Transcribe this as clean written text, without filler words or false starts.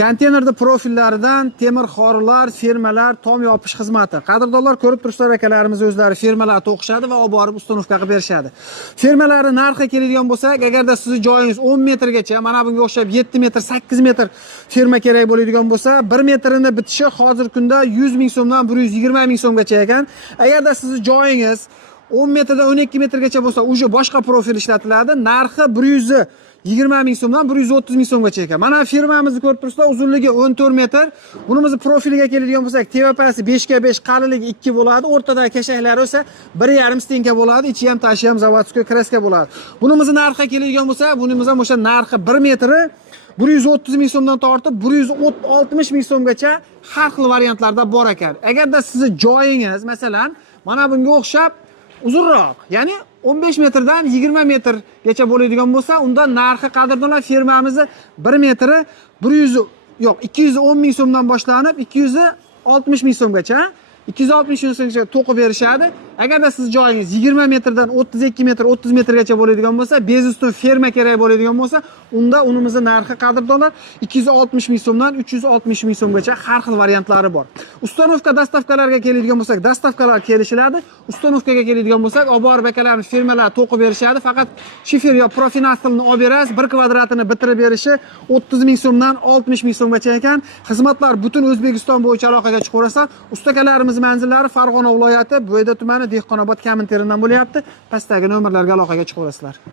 Konteynerda profillaridan temir xorilar, fermalar, tom yopish xizmati. Qadrdonlar ko'rib turishlar, akalarimiz o'zlari fermalar to'qishadi va olib borib ustanovka qilib berishadi. Fermalarning narxi keladigan bo'lsak, agarda sizning joyingiz 10 metrgacha, mana bunga o'xshab 7 metr, 8 metr ferma kerak bo'ladigan bo'lsa, 1 metrini bitishi hozirgi kunda 100 ming so'mdan 120 ming so'mgacha ekan. Agarda sizning joyingiz 10 metrdan 12 metrgacha bo'lsa, uje boshqa profil ishlatiladi. Narxi 120 ming so'mdan 130 ming so'mgacha ekan. Mana firmamizni ko'rib turibsizlar, uzunligi 14 metr. Bunimizni profiliga keladigan bo'lsak, tevapasi 5 ga 5, qalinligi 2 bo'ladi. O'rtadagi kashaklari esa 1,5 stenka bo'ladi. Ichi ham tashi ham zavodskiy kraska bo'ladi. Bunimizni narxi keladigan bo'lsa, bunimiz ham o'sha narxi 1 metri 130 ming so'mdan tortib 160 ming so'mgacha har xil variantlarda bor ekan. Agarda sizning joyingiz, masalan, mana bunga o'xshab uzunroq, ya'ni 15 metrdan 20 metrgacha bo'ladigan bo'lsa, unda narxi qadrdonlar firmamizni 1 metri 210 ming so'mdan boshlanib 260 ming so'mgacha 260 ming so'mgacha to'qib berishadi. Agarda siz joyingiz 20 metrdan 32 metr, 30 metrgacha bo'ladigan bo'lsa, bezuston ferma kerak bo'ladigan bo'lsa, unda unimizning narxi qadrdonlar 260 ming so'mdan 360 ming so'mgacha har xil variantlari bor. Ustanovka dastavkalarga keladigan bo'lsak, dastavkalar kelishiladi. Ustanovkaga keladigan bo'lsak, olib borib akalarimiz fermalar to'qib berishadi. Faqat shifer yo profinasilni olib berasiz, 1 kvadratini bitirib berishi 30 ming so'mdan 60 ming so'mgacha ekan. Xizmatlar butun O'zbekiston bo'yicha aloqaga chiqaverasizlar. Ustakalarimiz manzillari Farg'ona viloyati, Bo'yda tumani, Dehqonobod Kamin teridan bo'lyapti. Pastdagi nomerlarga aloqaga chiqaverasizlar.